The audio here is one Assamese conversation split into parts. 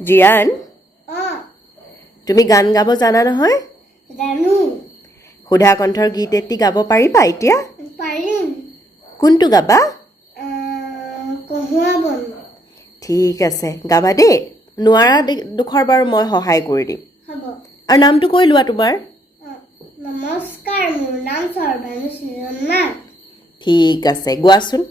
জিয়ান অঁ তুমি গান গাব জানা নহয় জানো সুধা কণ্ঠৰ গীত এটি গাব পাৰিবা এতিয়া পাৰিম কোনটো গাবা কহুৱা বন ঠিক আছে গাবা দেই নোৱাৰা দুখৰ বাৰু মই সহায় কৰি দিম হ'ব আৰু নামটো কৈ লোৱা তোমাৰ নমস্কাৰ মোৰ নাম সৰ্বানু সৃজন নাথ ঠিক আছে গোৱাচোন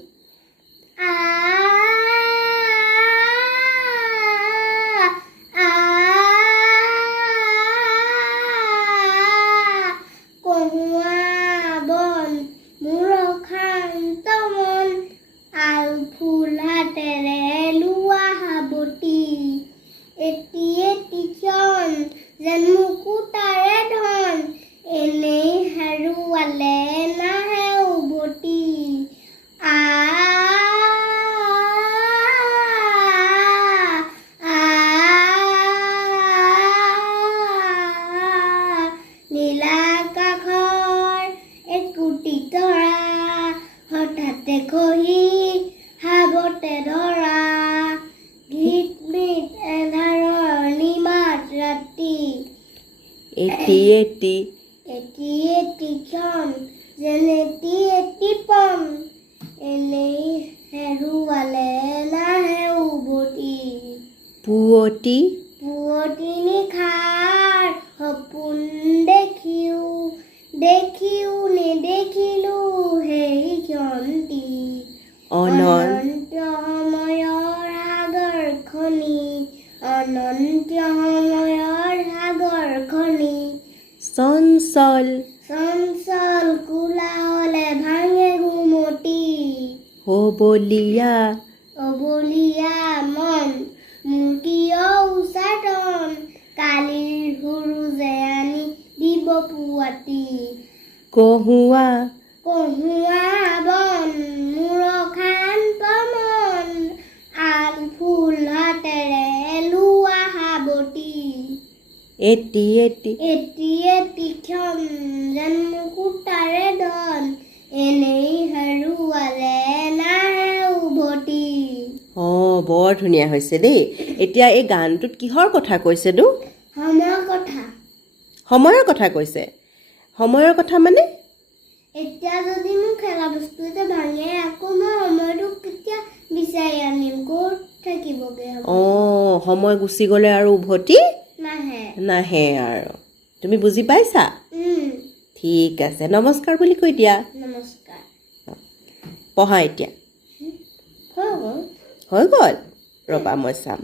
খহি হাবতে ধৰা গীত মিত এন্ধাৰৰ নিমাত ৰাতি এটি এটি এটি ক্ষণ যেন এটি পম এনেই হেৰুৱালে নাহে উভতি পুৱতি পুৱতি নিশাৰ সপোন দেখিও নেদেখিলো সেই ক্ষণটি অনন্ত সময়ৰ সাগৰ খনি চঞ্চল কোলাহলে ভাঙে ঘুমটি হ'বলীয়া অবলীয়া মন মোৰ কিয় উচাটন কালিৰ সুৰুজে আনি দিব পুৱাতি কহুৱা বন মোৰ শান্ত মন আল ফুল হাতেৰে লোৱা সাৱটি এটি এটি ক্ষণ যেন মুকুতাৰে ধন এনেই হেৰুৱালে নাহে উভতি বৰ ধুনীয়া হৈছে দেই এতিয়া এই গানটোত কিহৰ কথা কৈছেনো সময়ৰ কথা কৈছে সময়ৰ কথা মানে এতিয়া যদি মোক খেলা বস্তু এটা ভাঙে আকৌ মই সময়টো কেতিয়া বিচাৰি আনিম ক'ত থাকিবগে সময় গুচি গ'লে আৰু উভতি নাহে আৰু তুমি বুজি পাইছা ঠিক আছে নমস্কাৰ বুলি কৈ দিয়া নমস্কাৰ পঢ়া এতিয়া হৈ গ'ল ৰ'বা মই চাম